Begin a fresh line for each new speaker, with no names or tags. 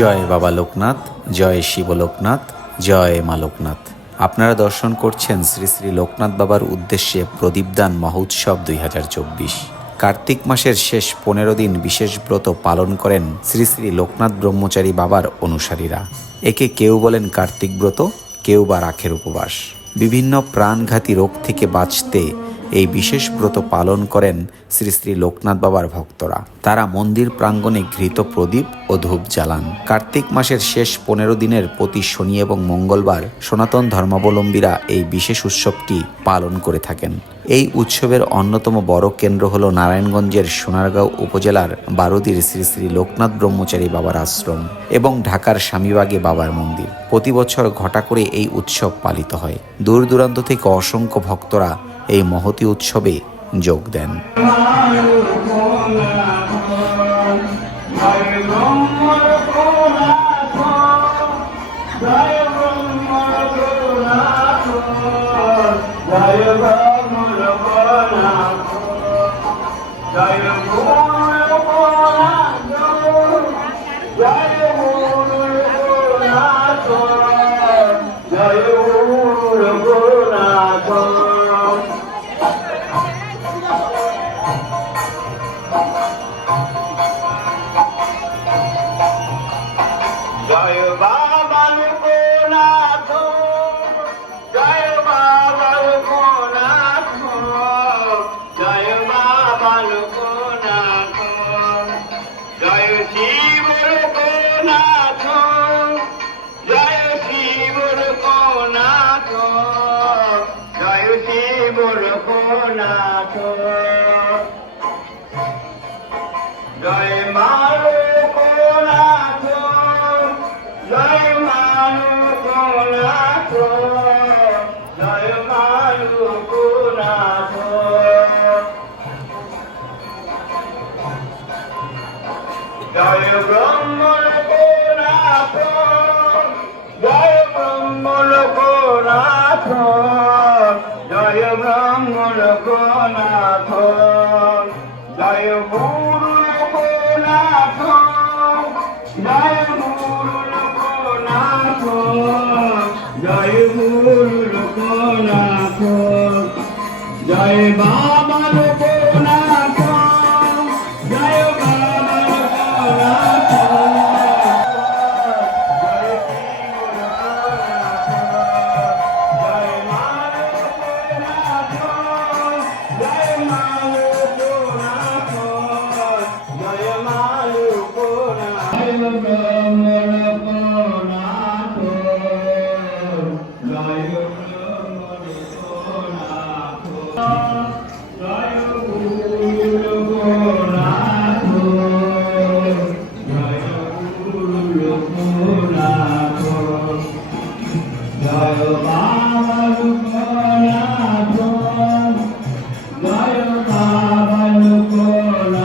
জয় বাবা লোকনাথ, জয় শিব লোকনাথ, জয় মা লোকনাথ। আপনারা দর্শন করছেন শ্রী শ্রী লোকনাথ বাবার উদ্দেশ্যে প্রদীপদান মহোৎসব দুই হাজার চব্বিশ। কার্তিক মাসের শেষ পনেরো দিন বিশেষ ব্রত পালন করেন শ্রী শ্রী লোকনাথ ব্রহ্মচারী বাবার অনুসারীরা। একে কেউ বলেন কার্তিক ব্রত, কেউ বা রাখের উপবাস। বিভিন্ন প্রাণঘাতী রোগ থেকে বাঁচতে এই বিশেষ ব্রত পালন করেন শ্রী শ্রী লোকনাথ বাবার ভক্তরা। তারা মন্দির প্রাঙ্গণে ঘৃত প্রদীপ ও ধূপ জ্বালান। কার্তিক মাসের শেষ পনেরো দিনের প্রতি শনি এবং মঙ্গলবার সনাতন ধর্মাবলম্বীরা এই বিশেষ উৎসবটি পালন করে থাকেন। এই উৎসবের অন্যতম বড় কেন্দ্র হল নারায়ণগঞ্জের সোনারগাঁও উপজেলার বারুদির শ্রী শ্রী লোকনাথ ব্রহ্মচারী বাবার আশ্রম এবং ঢাকার স্বামীবাগে বাবার মন্দির। প্রতি বছর ঘটা করে এই উৎসব পালিত হয়। দূর দূরান্ত থেকে অসংখ্য ভক্তরা এই মহতি উৎসবে যোগ দেন
জয় বাবা লোকনাথ জয় বাবা লোকনাথ জয় বাবা লোকনাথ জয় শিব লোকনাথ জয় শিব লোকনাথ জয় শিব লোকনাথ জয় লোকনাথ জয় ব্রহ্ম লোকনাথ জয় গুরু লোকনাথ জয় গুরু লোকনাথ জয় গুরু বাবা